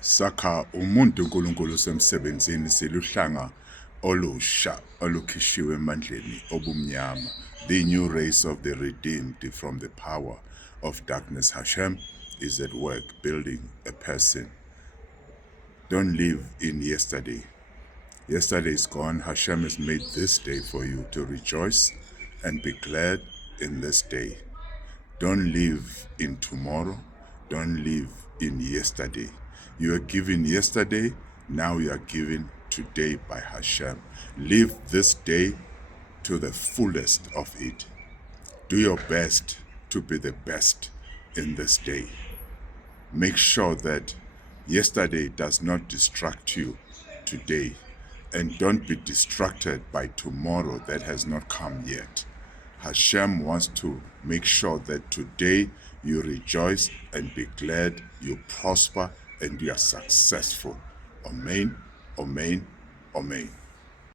Sakha umuntu uNkulunkulu semsebenzini siluhlanga olusha olukhishiwe emandleni obumnyama, the new race of the redeemed from the power of darkness. HaShem is at work building a person. Don't live in yesterday. Yesterday is gone. HaShem has made this day for you to rejoice and be glad in this day. Don't live in tomorrow. Don't live in yesterday. You are given yesterday, now you are given today by HaShem. Live this day to the fullest of it. Do your best to be the best in this day. Make sure that yesterday does not distract you today, and don't be distracted by tomorrow that has not come yet. HaShem wants to make sure that today you rejoice and be glad, you prosper, and you are successful. OMEIN, OMEIN, OMEIN.